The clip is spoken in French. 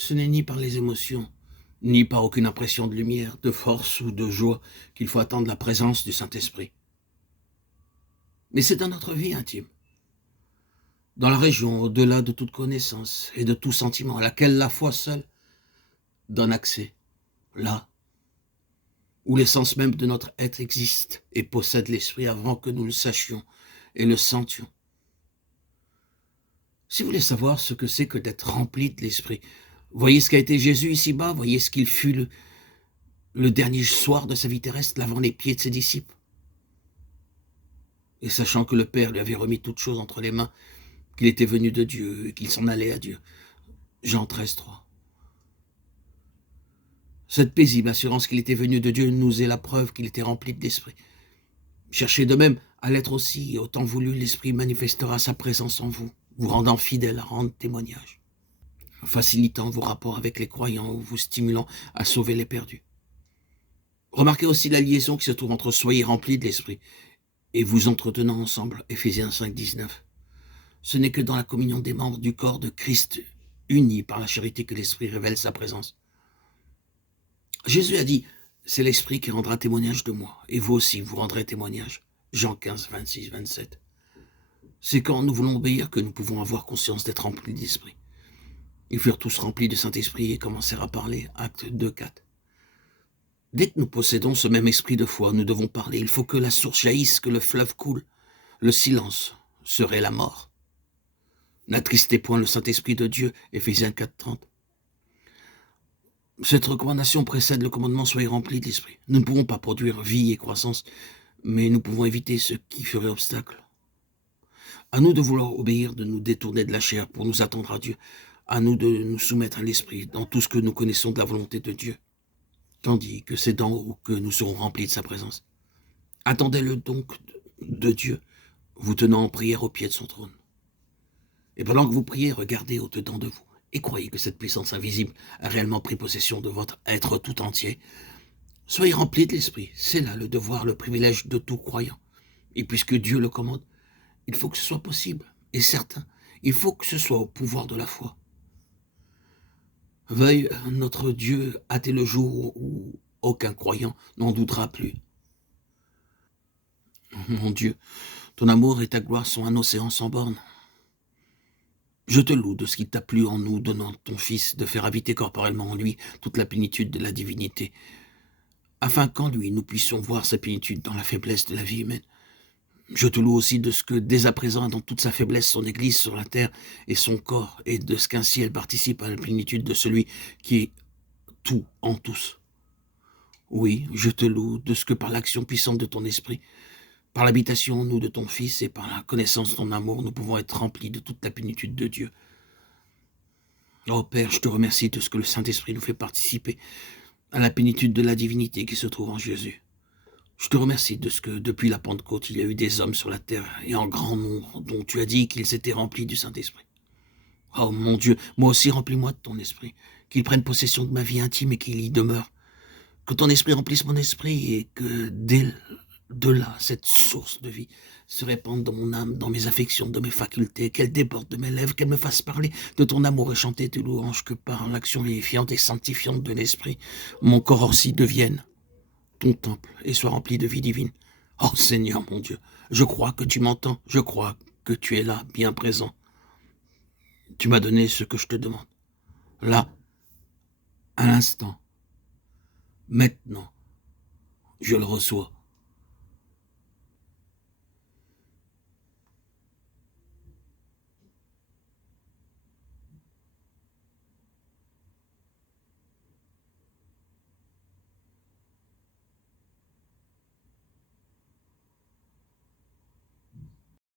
Ce n'est ni par les émotions, ni par aucune impression de lumière, de force ou de joie qu'il faut attendre la présence du Saint-Esprit. Mais c'est dans notre vie intime, dans la région au-delà de toute connaissance et de tout sentiment, à laquelle la foi seule donne accès, là où l'essence même de notre être existe et possède l'Esprit avant que nous le sachions et le sentions. Si vous voulez savoir ce que c'est que d'être rempli de l'Esprit, voyez ce qu'a été Jésus ici-bas, voyez ce qu'il fut le dernier soir de sa vie terrestre, lavant les pieds de ses disciples. Et sachant que le Père lui avait remis toutes choses entre les mains, qu'il était venu de Dieu et qu'il s'en allait à Dieu. Jean 13, 3. Cette paisible assurance qu'il était venu de Dieu nous est la preuve qu'il était rempli de l'Esprit. Cherchez de même à l'être aussi, et autant voulu l'Esprit manifestera sa présence en vous, vous rendant fidèle à rendre témoignage, facilitant vos rapports avec les croyants ou vous stimulant à sauver les perdus. Remarquez aussi la liaison qui se trouve entre soyez remplis de l'Esprit et vous entretenant ensemble, Éphésiens 5, 19. Ce n'est que dans la communion des membres du corps de Christ, unis par la charité, que l'Esprit révèle sa présence. Jésus a dit, c'est l'Esprit qui rendra témoignage de moi, et vous aussi, vous rendrez témoignage. Jean 15, 26, 27. C'est quand nous voulons obéir que nous pouvons avoir conscience d'être remplis d'Esprit. Ils furent tous remplis du Saint-Esprit et commencèrent à parler, Actes 2, 4. Dès que nous possédons ce même esprit de foi, nous devons parler. Il faut que la source jaillisse, que le fleuve coule. Le silence serait la mort. N'attristez point le Saint-Esprit de Dieu, Éphésiens 4, 30. Cette recommandation précède le commandement « Soyez remplis de l'Esprit ». Nous ne pouvons pas produire vie et croissance, mais nous pouvons éviter ce qui ferait obstacle. À nous de vouloir obéir, de nous détourner de la chair pour nous attendre à Dieu. À nous de nous soumettre à l'Esprit dans tout ce que nous connaissons de la volonté de Dieu, tandis que c'est d'en haut que nous serons remplis de sa présence. Attendez-le donc de Dieu, vous tenant en prière au pied de son trône. Et pendant que vous priez, regardez au-dedans de vous et croyez que cette puissance invisible a réellement pris possession de votre être tout entier. Soyez remplis de l'Esprit, c'est là le devoir, le privilège de tout croyant. Et puisque Dieu le commande, il faut que ce soit possible et certain. Il faut que ce soit au pouvoir de la foi. Veuille notre Dieu hâter le jour où aucun croyant n'en doutera plus. Mon Dieu, ton amour et ta gloire sont un océan sans bornes. Je te loue de ce qu'il t'a plu en nous, donnant ton Fils, de faire habiter corporellement en lui toute la plénitude de la divinité, afin qu'en lui nous puissions voir sa plénitude dans la faiblesse de la vie humaine. Je te loue aussi de ce que, dès à présent, dans toute sa faiblesse, son Église sur la terre et son corps, et de ce qu'ainsi elle participe à la plénitude de celui qui est tout en tous. Oui, je te loue de ce que, par l'action puissante de ton esprit, par l'habitation en nous de ton Fils et par la connaissance de ton amour, nous pouvons être remplis de toute la plénitude de Dieu. Oh Père, je te remercie de ce que le Saint-Esprit nous fait participer à la plénitude de la divinité qui se trouve en Jésus. Je te remercie de ce que, depuis la Pentecôte, il y a eu des hommes sur la terre, et en grand nombre, dont tu as dit qu'ils étaient remplis du Saint-Esprit. Oh mon Dieu, moi aussi remplis-moi de ton esprit, qu'il prenne possession de ma vie intime et qu'il y demeure. Que ton esprit remplisse mon esprit et que, dès de là, cette source de vie se répande dans mon âme, dans mes affections, dans mes facultés, qu'elle déborde de mes lèvres, qu'elle me fasse parler de ton amour et chanter tes louanges, que par l'action vivifiante et sanctifiante de l'esprit, mon corps aussi devienne ton temple et soit rempli de vie divine. Oh Seigneur mon Dieu, je crois que tu m'entends, je crois que tu es là, bien présent. Tu m'as donné ce que je te demande. Là, à l'instant, maintenant, je le reçois.